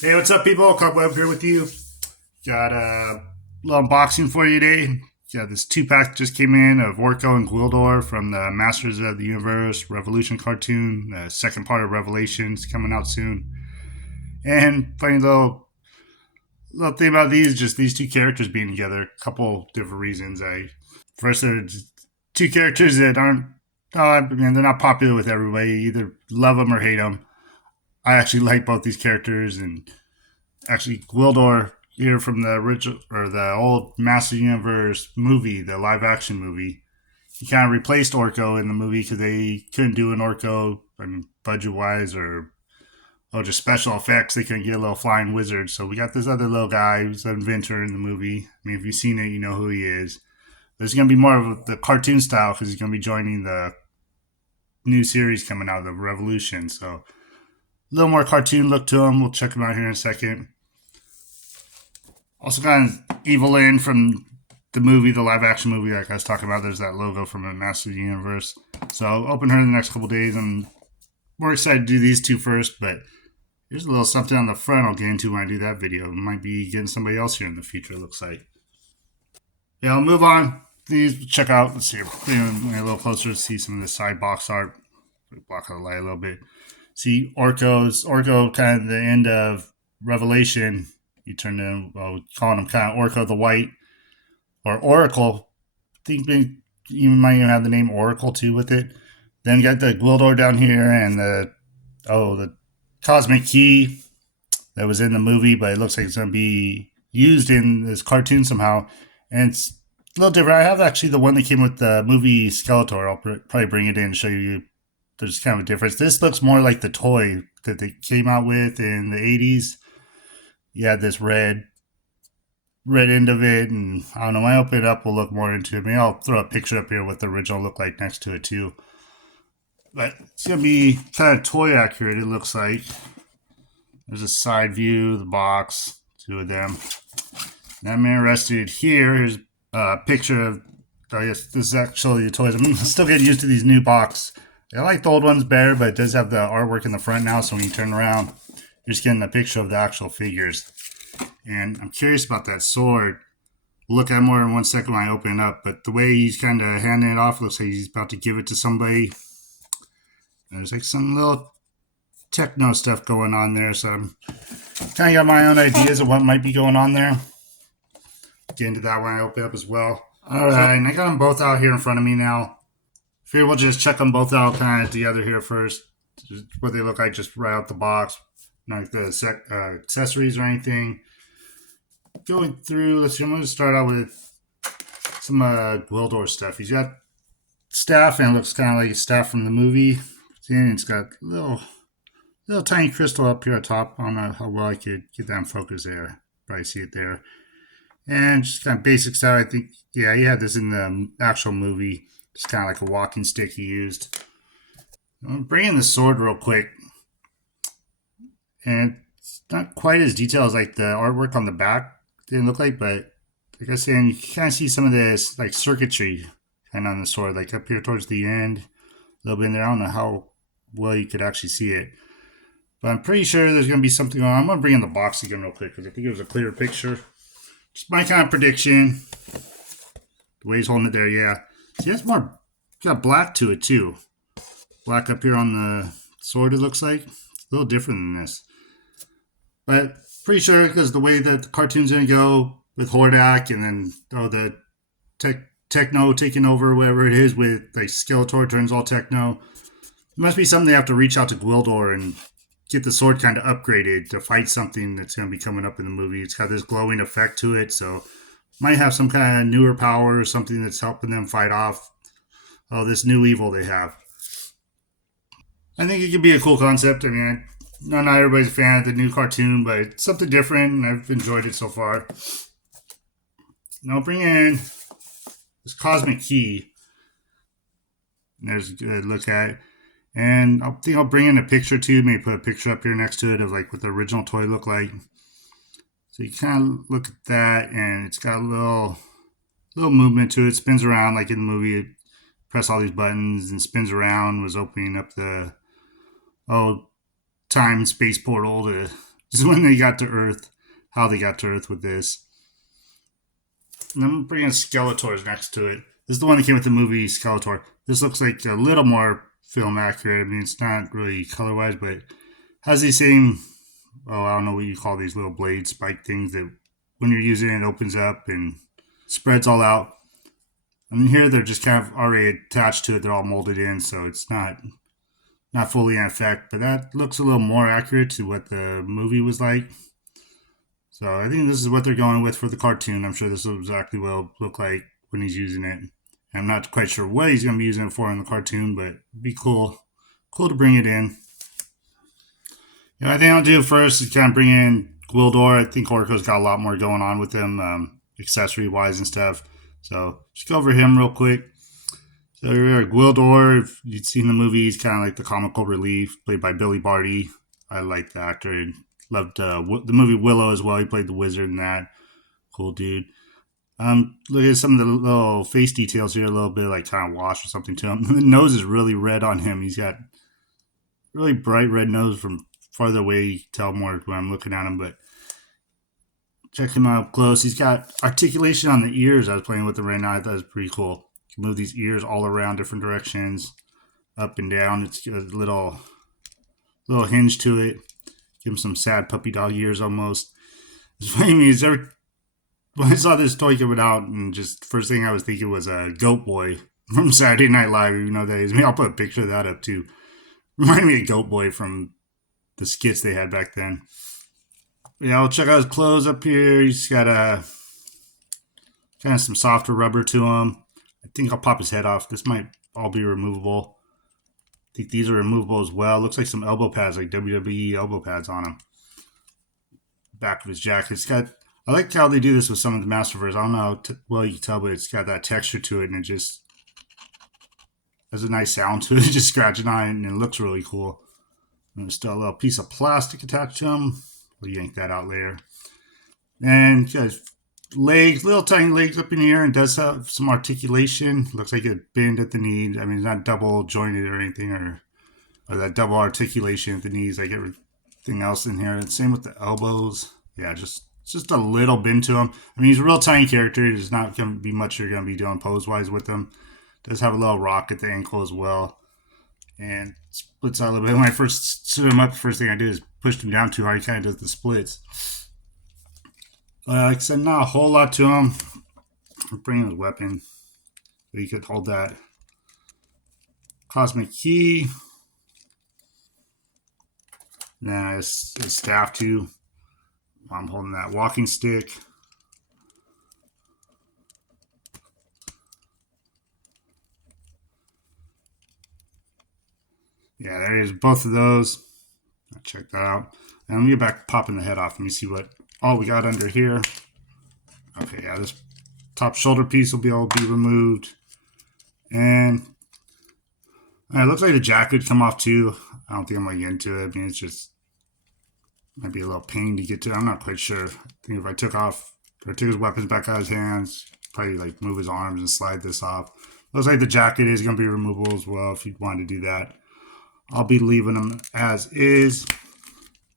Hey, what's up, people? Cobweb here with you. Got a little unboxing for you today. Got this 2 pack just came in of Orko and Gwildor from the Masters of the Universe Revolution cartoon. The second part of Revelations coming out soon. And funny little thing about these, just these two characters being together. A couple different reasons. First, they're just two characters that aren't. They're not popular with everybody. You either love them or hate them. I actually like both these characters, and actually Gwildor here from the original or the old Master Universe movie, the live action movie. He kind of replaced Orko in the movie because they couldn't do an Orko, budget wise or just special effects. They couldn't get a little flying wizard, so we got this other little guy who's an inventor in the movie. If you've seen it, you know who he is. There's going to be more of the cartoon style because he's going to be joining the new series coming out, the Revolution. So a little more cartoon look to him. We'll check him out here in a second. Also got an Evelyn from the movie, the live action movie, like I was talking about. There's that logo from the Master Universe. So I'll open her in the next couple days. I'm more excited to do these two first, but here's a little something on the front I'll get into when I do that video. It might be getting somebody else here in the future, it looks like. Yeah, I'll move on. These check out. Let's see. Bring a little closer to see some of the side box art. Block out the light a little bit. See Orko kind of the end of Revelation. You turn in, calling him kind of Orko the White or Oracle. I think you might even have the name Oracle too with it. Then you got the Gwildor down here and the cosmic key that was in the movie, but it looks like it's going to be used in this cartoon somehow. And it's a little different. I have actually the one that came with the movie Skeletor. I'll probably bring it in and show you. There's kind of a difference. This looks more like the toy that they came out with in the 80s. You had this red end of it, and I don't know, when I open it up, we'll look more into it. Maybe I'll throw a picture up here what the original looked like next to it too. But it's going to be kind of toy accurate, it looks like. There's a side view, the box, two of them. And I'm interested here. Here's a picture of, I guess this is actually the toys. I'm still getting used to these new box. I like the old ones better, but it does have the artwork in the front now, so when you turn around, you're just getting a picture of the actual figures. And I'm curious about that sword. We'll look at it more in 1 second when I open it up, but the way he's kind of handing it off looks like he's about to give it to somebody. There's like some little techno stuff going on there, so I'm kind of got my own ideas of what might be going on there. Get into that when I open it up as well. Alright, and I got them both out here in front of me now. Figure we'll just check them both out kind of together here first. Just what they look like just right out the box. Not like the accessories or anything. Going through, let's see, I'm going to start out with some Gwildor stuff. He's got staff, and it looks kind of like a staff from the movie. And it's got little tiny crystal up here at top. I don't know how well I could get that in focus there. Probably see it there. And just kind of basic style. I think, yeah, he had this in the actual movie. Just kind of like a walking stick he used. I'm bringing the sword real quick. And it's not quite as detailed as like the artwork on the back didn't look like, but like I was saying, you can kind of see some of this like circuitry kind of on the sword, like up here towards the end, a little bit in there. I don't know how well you could actually see it, but I'm pretty sure there's going to be something on. I'm going to bring in the box again real quick because I think it was a clearer picture. Just my kind of prediction. The way he's holding it there, yeah. See, that's more got black to it too. Black up here on the sword, it looks like. It's a little different than this. But pretty sure because the way that the cartoon's going to go with Hordak and then the techno taking over, whatever it is, with like Skeletor turns all techno. It must be something they have to reach out to Gwildor and get the sword kind of upgraded to fight something that's going to be coming up in the movie. It's got this glowing effect to it, so might have some kind of newer power or something that's helping them fight off this new evil they have. I think it could be a cool concept. I mean, not everybody's a fan of the new cartoon, but it's something different, and I've enjoyed it so far. Now I'll bring in this cosmic key. And there's a good look at it. And I think I'll bring in a picture too. Maybe put a picture up here next to it of like what the original toy looked like. So you kind of look at that, and it's got a little movement to it. It spins around like in the movie. It press all these buttons and spins around. Was opening up the time space portal to This is when they got to Earth, how they got to Earth with this. And I'm bringing Skeletor's next to it. This is the one that came with the movie Skeletor. This looks like a little more film accurate. I mean, it's not really color wise, but has these same, oh, I don't know what you call these little blade spike things that when you're using it, it opens up and spreads all out. I mean, here they're just kind of already attached to it. They're all molded in, so it's not fully in effect. But that looks a little more accurate to what the movie was like. So I think this is what they're going with for the cartoon. I'm sure this is exactly what it'll look like when he's using it. I'm not quite sure what he's going to be using it for in the cartoon, but it'd be cool to bring it in. I think I'll do first is kind of bring in Gwildor. I think Orko's got a lot more going on with him, accessory wise and stuff. So just go over him real quick. So here, Gwildor, if you've seen the movie, he's kind of like the comical relief, played by Billy Barty. I like the actor. Loved the movie Willow as well. He played the wizard in that. Cool dude. Look at some of the little face details here, a little bit like kind of wash or something to him. The nose is really red on him. He's got really bright red nose from farther away. You can tell more when I'm looking at him, but check him out up close. He's got articulation on the ears. I was playing with him right now. I thought it was pretty cool. You can move these ears all around different directions, up and down. It's got a little hinge to it. Give him some sad puppy dog ears almost. It's funny is when I saw this toy coming out, and just first thing I was thinking was a Goat Boy from Saturday Night Live. You know that is. Maybe I'll put a picture of that up too. Reminded me of Goat Boy from the skits they had back then. Yeah, I'll check out his clothes up here. He's got a kind of some softer rubber to him. I think I'll pop his head off. This might all be removable. I think these are removable as well. Looks like some elbow pads, like WWE elbow pads on him. Back of his jacket. It's got. I like how they do this with some of the Masterverse. I don't know how well you can tell, but it's got that texture to it, and it just has a nice sound to it. Just scratching on it, and it looks really cool. And there's still a little piece of plastic attached to him. We'll yank that out later. And legs, little tiny legs up in here, and does have some articulation. Looks like it bend at the knee. I mean, it's not double jointed or anything, or that double articulation at the knees like everything else in here. And same with the elbows. Yeah, just a little bend to him. I mean, he's a real tiny character. There's not going to be much you're going to be doing pose-wise with him. Does have a little rock at the ankle as well. And splits out a little bit. When I first stood him up, the first thing I did is pushed him down too hard. He kind of does the splits. Like I said, not a whole lot to him. I'm bringing his weapon. So he could hold that cosmic key. Then his staff too. I'm holding that walking stick. Yeah, there is both of those. I'll check that out. And let me get back popping the head off. Let me see what all we got under here. Okay, yeah, this top shoulder piece will be able to be removed. And it looks like the jacket would come off too. I don't think I'm going to get into it. I mean, it's just might be a little pain to get to. I'm not quite sure. I think if I took his weapons back out of his hands, probably like move his arms and slide this off. Looks like the jacket is going to be removable as well if you want to do that. I'll be leaving him as is.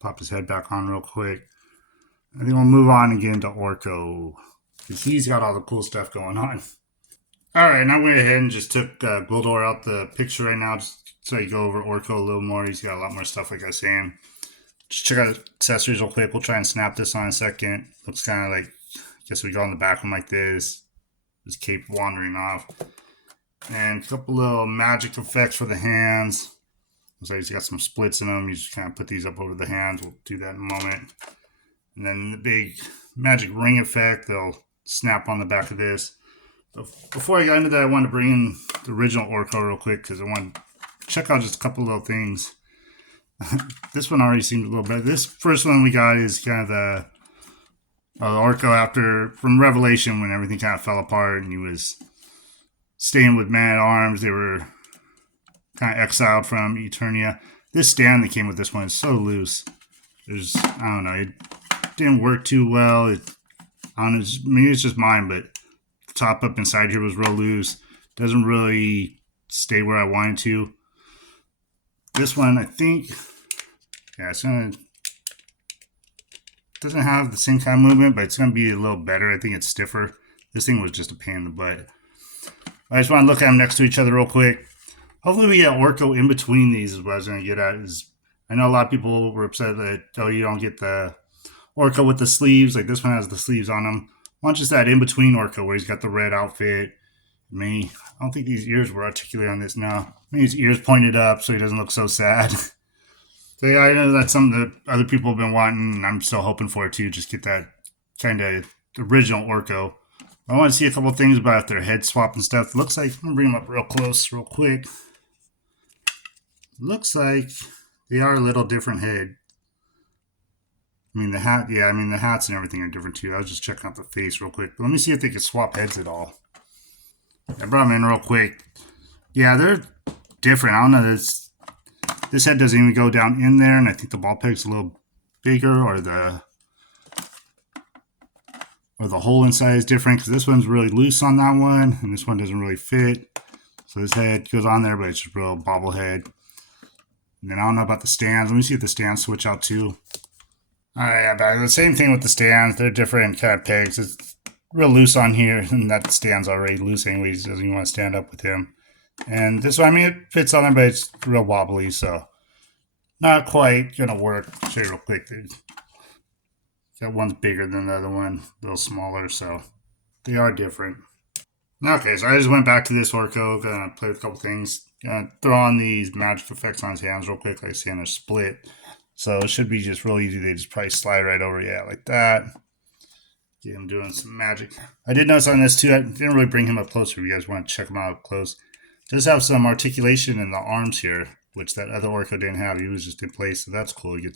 Pop his head back on real quick. I think we'll move on and get into Orko, because he's got all the cool stuff going on. Alright, and I went ahead and just took Gwildor out the picture right now, just so I go over Orko a little more. He's got a lot more stuff like I was saying. Just check out the accessories real quick. We'll try and snap this on in a second. Looks kind of like, I guess we go on the back one like this. His cape wandering off. And a couple little magic effects for the hands. Looks like he's got some splits in them. You just kind of put these up over the hands. We'll do that in a moment. And then the big magic ring effect. They'll snap on the back of this. But before I got into that, I wanted to bring in the original Orko real quick, because I want to check out just a couple little things. This one already seems a little better. This first one we got is kind of the Orko from Revelation, when everything kind of fell apart and he was staying with Man-at-Arms. They were kind of exiled from Eternia. This stand that came with this one is so loose. I don't know, it didn't work too well. Maybe it's just mine, but the top up inside here was real loose. Doesn't really stay where I wanted to. This one, I think, yeah, it's gonna doesn't have the same kind of movement, but it's going to be a little better. I think it's stiffer. This thing was just a pain in the butt. I just want to look at them next to each other real quick. Hopefully we get Orko in between these is what I was going to get at. Is I know a lot of people were upset that, oh, you don't get the Orko with the sleeves. Like this one has the sleeves on them. I want just that in between Orko where he's got the red outfit. I don't think these ears were articulate on this now. His ears pointed up so he doesn't look so sad. So yeah, I know that's something that other people have been wanting, and I'm still hoping for it too. Just get that kind of original Orko. I want to see a couple things about their head swap and stuff. Looks like, I'm going to bring them up real close, real quick. Looks like they are a little different head. The hat, yeah, the hats and everything are different too. I was just checking out the face real quick. But let me see if they can swap heads at all. I brought them in real quick. Yeah, they're different. I don't know. This head doesn't even go down in there, and I think the ball peg's a little bigger, or the hole inside is different because this one's really loose on that one, and this one doesn't really fit. So this head goes on there, but it's just real bobblehead. And then I don't know about the stands. Let me see if the stands switch out too. All right, yeah, but the same thing with the stands. They're different kind of pegs. It's real loose on here, and that stand's already loose anyways. He doesn't even want to stand up with him. And this one, it fits on there, but it's real wobbly, so not quite gonna work. I'll show you real quick. That one's bigger than the other one, a little smaller, so they are different. Okay, so I just went back to this Orko, gonna play with a couple things. Gonna throw on these magic effects on his hands real quick, like I say, in a split. So it should be just real easy. They just probably slide right over, yeah, like that. Get him doing some magic. I did notice on this too, I didn't really bring him up closer if you guys want to check him out up close. Does have some articulation in the arms here, which that other Orko didn't have. He was just in place, so that's cool. You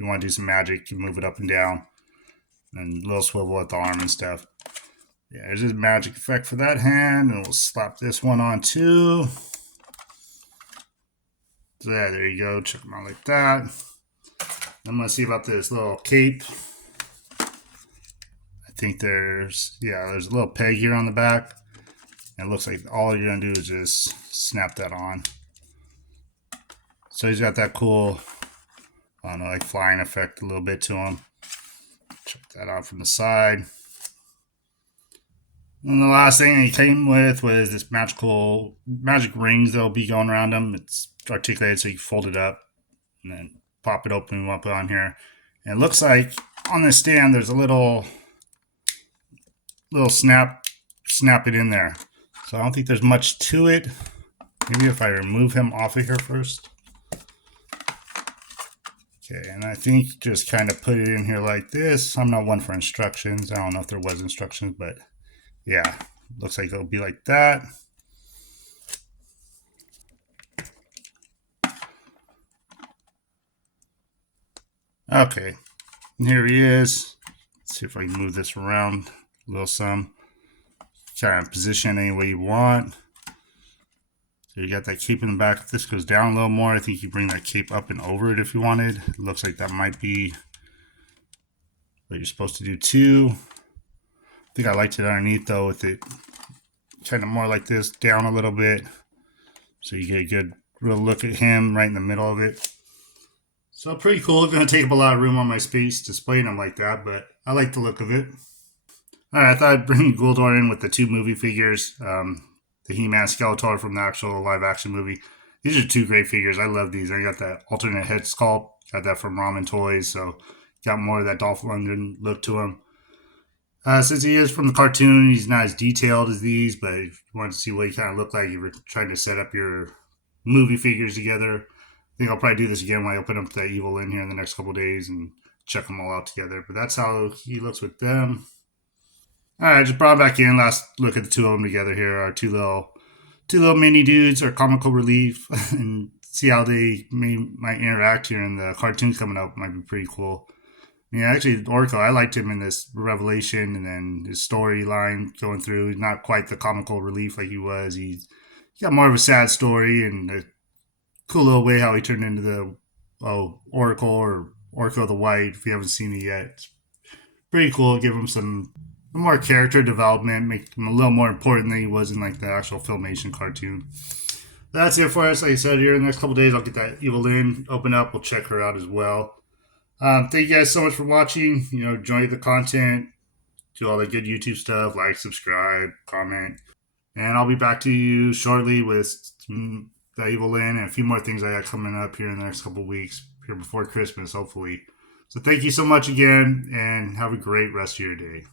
want to do some magic, you move it up and down, and a little swivel at the arm and stuff. Yeah, there's this magic effect for that hand, and we'll slap this one on too. So yeah, there you go. Check them out like that. I'm gonna see about this little cape. I think there's a little peg here on the back. And it looks like all you're gonna do is just snap that on. So he's got that cool, I don't know, like flying effect a little bit to him. Check that out from the side. And the last thing he came with was this magic rings that'll be going around him. It's articulated so you can fold it up and then pop it open and up on here. And it looks like on the stand there's a little snap it in there. So I don't think there's much to it. Maybe if I remove him off of here first. Okay, and I think just kind of put it in here like this. I'm not one for instructions. I don't know if there was instructions, but yeah, looks like it'll be like that. Okay, and here he is. Let's see if I can move this around a little some. Kind of position any way you want. So you got that cape in the back. If this goes down a little more, I think you bring that cape up and over it if you wanted. It looks like that might be what you're supposed to do too. I think I liked it underneath though, with it kind of more like this, down a little bit. So you get a good real look at him right in the middle of it. So pretty cool. It's going to take up a lot of room on my space displaying them like that, but I like the look of it. Alright, I thought I'd bring Gwildor in with the two movie figures. The He-Man Skeletor from the actual live-action movie. These are two great figures. I love these. I got that alternate head sculpt. Got that from Ramen Toys, so got more of that Dolph Lundgren look to him. Since he is from the cartoon, he's not as detailed as these, but if you want to see what he kind of looked like, if you're trying to set up your movie figures together, I think I'll probably do this again when I open up that Evil in here in the next couple of days and check them all out together. But that's how he looks with them. Alright, just brought back in. Last look at the two of them together here. Our two little mini dudes, our comical relief, and see how they might interact here in the cartoon coming up. Might be pretty cool. Yeah, actually, Orko, I liked him in this Revelation, and then his storyline going through. He's not quite the comical relief like he was. He's got more of a sad story and a cool little way how he turned into the Oracle or Orko the White. If you haven't seen it yet, it's pretty cool. Give him some more character development, make him a little more important than he was in like the actual Filmation cartoon. That's it for us. Like I said, here in the next couple days, I'll get that Evil Lynn open up. We'll check her out as well. Thank you guys so much for watching. Enjoy the content, do all the good YouTube stuff, like, subscribe, comment, and I'll be back to you shortly with the Evil Lynn and a few more things I got coming up here in the next couple weeks, here before Christmas, hopefully. So thank you so much again, and have a great rest of your day.